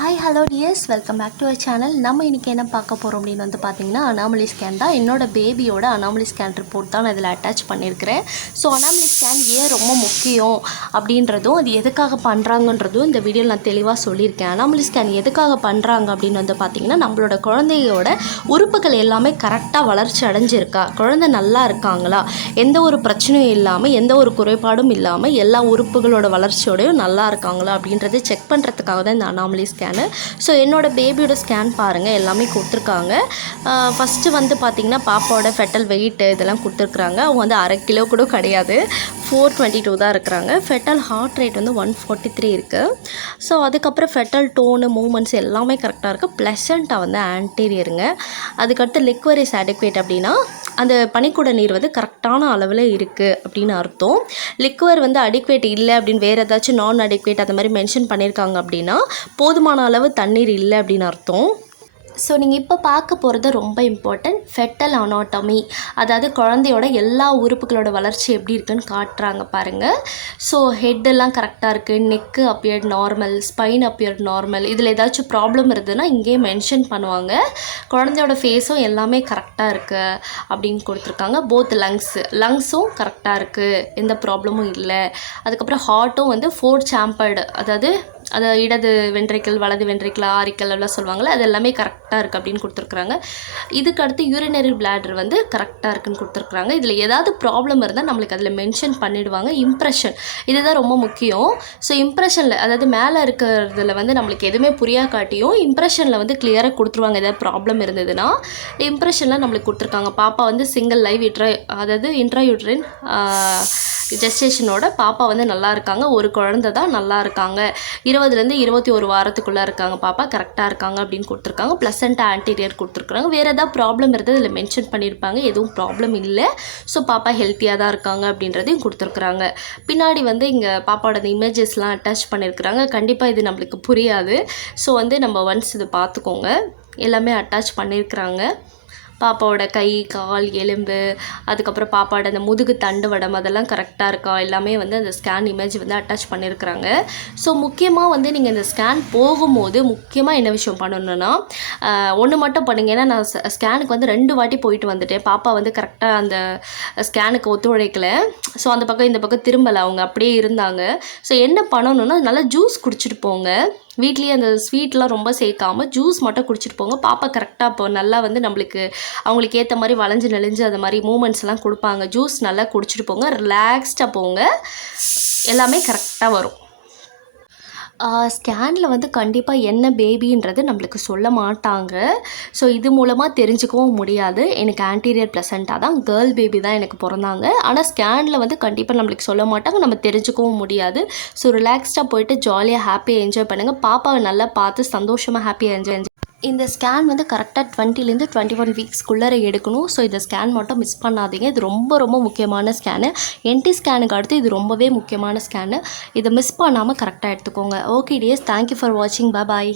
Hi hello dears, welcome back to our channel. நம்ம இன்றைக்கி என்ன பார்க்க போகிறோம் அப்படின்னு வந்து பார்த்திங்கன்னா, அனாமலி ஸ்கேன் தான். என்னோடய பேபியோட அனாமலி ஸ்கேன் ரிப்போர்ட் தான் நான் இதில் அட்டாச் பண்ணியிருக்கிறேன். ஸோ அனாமலி ஸ்கேன் ஏன் ரொம்ப முக்கியம் அப்படின்றதும் அது எதுக்காக பண்ணுறாங்கன்றதும் இந்த வீடியோவில் நான் தெளிவாக சொல்லியிருக்கேன். அனாமலி ஸ்கேன் எதுக்காக பண்ணுறாங்க அப்படின்னு வந்து பார்த்திங்கன்னா, நம்மளோட குழந்தையோட உறுப்புகள் எல்லாமே கரெக்டாக வளர்ச்சி அடைஞ்சிருக்கா, குழந்தை நல்லா இருக்காங்களா, எந்த ஒரு பிரச்சனையும் இல்லாமல் எந்த ஒரு குறைபாடும் இல்லாமல் எல்லா உறுப்புகளோட வளர்ச்சியோடையும் நல்லா இருக்காங்களா அப்படின்றத செக் பண்ணுறதுக்காக தான் இந்த அனாமலி ஸ்கேனு. ஸோ என்னோடய பேபியோட ஸ்கேன் பாருங்கள், எல்லாமே கொடுத்துருக்காங்க. ஃபஸ்ட்டு வந்து பார்த்திங்கன்னா பாப்பாவோட ஃபெட்டல் வெயிட்டு இதெல்லாம் கொடுத்துருக்குறாங்க. அவங்க வந்து 1/2 கிலோ கூட கிடையாது, 422 தான் இருக்கிறாங்க. ஃபெட்டல் ஹார்ட் ரேட் வந்து 143 இருக்குது. ஸோ அதுக்கப்புறம் ஃபெட்டல் டோனு மூமெண்ட்ஸ் எல்லாமே கரெக்டாக இருக்குது. ப்ளசண்ட்டாக வந்து ஆன்டீரியருங்க. அதுக்கடுத்து லிக்வரிஸ் அடிக்வேட் அப்படின்னா அந்த பனிக்கூட நீர் வந்து கரெக்டான அளவில் இருக்குது அப்படின்னு அர்த்தம். லிக்வர் வந்து அடிக்வேட் இல்லை அப்படின்னு வேறு ஏதாச்சும் நான் அடிக்வேட் அந்த மாதிரி மென்ஷன் பண்ணியிருக்காங்க அப்படின்னா போதுமான அளவு தண்ணீர் இல்லை அப்படின்னு அர்த்தம். ஸோ நீங்கள் இப்போ பார்க்க போகிறது ரொம்ப இம்பார்ட்டன்ட், ஃபெட்டல் அனாட்டமி. அதாவது குழந்தையோட எல்லா உறுப்புகளோட வளர்ச்சி எப்படி இருக்குன்னு காட்டுறாங்க பாருங்கள். ஸோ ஹெட்டெல்லாம் கரெக்டாக இருக்குது, neck appeared normal, spine appeared normal. இதில் ஏதாச்சும் ப்ராப்ளம் இருந்ததுன்னா இங்கேயே மென்ஷன் பண்ணுவாங்க. குழந்தையோட ஃபேஸும் எல்லாமே கரெக்டாக இருக்குது அப்படின்னு கொடுத்துருக்காங்க. போத் லங்ஸும் கரெக்டாக இருக்குது, எந்த ப்ராப்ளமும் இல்லை. அதுக்கப்புறம் ஹார்ட்டும் வந்து 4 சாம்பர்டு, அதாவது இடது வென்ட்ரிக்கல் வலது வென்ட்ரிக்கல் ஆரிக்கல் எல்லாம் சொல்லுவாங்கள்ல, அது எல்லாமே கரெக்டாக இருக்குது அப்படின்னு கொடுத்துருக்குறாங்க. இதுக்கு அடுத்து யூரினரி பிளாடர் வந்து கரெக்டாக இருக்குன்னு கொடுத்துருக்குறாங்க. இதில் ஏதாவது ப்ராப்ளம் இருந்தால் நம்மளுக்கு அதில் மென்ஷன் பண்ணிவிடுவாங்க. இம்ப்ரெஷன் இதுதான் ரொம்ப முக்கியம். ஸோ இம்ப்ரெஷனில், அதாவது மேலே இருக்கிறதுல வந்து நம்மளுக்கு எதுவுமே புரியா காட்டியும் இம்ப்ரெஷனில் வந்து கிளியராக கொடுத்துருவாங்க. ஏதாவது ப்ராப்ளம் இருந்ததுன்னா இம்ப்ரெஷனில் நம்மளுக்கு கொடுத்துருக்காங்க. பாப்பா வந்து சிங்கிள் லைவ் அதாவது இன்ட்ராயூட்ரின் ஜெஸ்டேஷனோட பாப்பா வந்து நல்லா இருக்காங்க. ஒரு குழந்தை தான் நல்லா இருக்காங்க. 20லேருந்து 21 வாரத்துக்குள்ளே இருக்காங்க. பாப்பா கரெக்டாக இருக்காங்க அப்படின்னு கொடுத்துருக்காங்க. ப்ளசண்ட் ஆன்டீரியர் கொடுத்துருக்குறாங்க. வேறு ஏதாவது ப்ராப்ளம் இருந்தது இதில் மென்ஷன் பண்ணியிருப்பாங்க. எதுவும் ப்ராப்ளம் இல்லை. ஸோ பாப்பா ஹெல்த்தியாக தான் இருக்காங்க அப்படின்றதையும் கொடுத்துருக்குறாங்க. பின்னாடி வந்து இங்கே பாப்பாவோட இமேஜஸ்லாம் அட்டாச் பண்ணியிருக்கிறாங்க. கண்டிப்பாக இது நம்மளுக்கு புரியாது. ஸோ வந்து நம்ம ஒன்ஸ் இது பார்த்துக்கோங்க. எல்லாமே அட்டாச் பண்ணியிருக்கிறாங்க. பாப்பாவோட கை, கால், எலும்பு, அதுக்கப்புறம் பாப்பாவோட அந்த முதுகு தண்டுவடம் அதெல்லாம் கரெக்டாக இருக்கா, எல்லாமே வந்து அந்த ஸ்கேன் இமேஜ் வந்து அட்டாச் பண்ணியிருக்கிறாங்க. ஸோ முக்கியமாக வந்து நீங்கள் இந்த ஸ்கேன் போகும்போது முக்கியமாக என்ன விஷயம் பண்ணணுன்னா, ஒன்று மட்டும் பண்ணுங்க. ஏன்னா நான் ஸ்கேனுக்கு வந்து 2 வாட்டி போயிட்டு வந்துட்டேன். பாப்பா வந்து கரெக்டாக அந்த ஸ்கேனுக்கு ஒத்துழைக்கலை. ஸோ அந்த பக்கம் இந்த பக்கம் திரும்பலை, அவங்க அப்படியே இருந்தாங்க. ஸோ என்ன பண்ணணுன்னா, நல்லா ஜூஸ் குடிச்சிட்டு போங்க. வீட்லேயே அந்த ஸ்வீட்லாம் ரொம்ப சேர்க்காமல் ஜூஸ் மட்டும் குடிச்சிட்டு போங்க. பாப்பா கரெக்டாக இப்போ நல்லா வந்து நம்மளுக்கு அவங்களுக்கு ஏற்ற மாதிரி வளைஞ்சு நெளிஞ்சு அது மாதிரி மூமெண்ட்ஸ்லாம் கொடுப்பாங்க. ஜூஸ் நல்லா குடிச்சிட்டு போங்க, ரிலாக்ஸ்டாக போங்க, எல்லாமே கரெக்டாக வரும். ஸ்கேனில் வந்து கண்டிப்பாக என்ன பேபின்றது நம்மளுக்கு சொல்ல மாட்டாங்க. ஸோ இது மூலமாக தெரிஞ்சுக்கவும் முடியாது. எனக்கு ஆன்டீரியர் ப்ளசண்ட்டாக தான், கேர்ள் பேபி தான் எனக்கு பிறந்தாங்க. ஆனால் ஸ்கேனில் வந்து கண்டிப்பாக நம்மளுக்கு சொல்ல மாட்டாங்க, நம்ம தெரிஞ்சுக்கவும் முடியாது. ஸோ ரிலாக்ஸ்டாக போயிட்டு ஜாலியாக ஹாப்பியாக என்ஜாய் பண்ணுங்கள். பாப்பாவை நல்லா பார்த்து சந்தோஷமாக ஹாப்பியாக என்ஜாய். இந்த ஸ்கேன் வந்து கரெக்டாக 20லேருந்து 21 வீக்ஸ்க்குள்ளே எடுக்கணும். ஸோ இந்த ஸ்கேன் மட்டும் மிஸ் பண்ணாதீங்க. இது ரொம்ப ரொம்ப முக்கியமான ஸ்கேனு. என்டி ஸ்கேனுக்கு அடுத்து இது ரொம்பவே முக்கியமான ஸ்கேனு. இதை மிஸ் பண்ணாமல் கரெக்டாக எடுத்துக்கோங்க. ஓகே டியர்ஸ், தேங்க்யூ ஃபார் வாட்சிங். பாய்.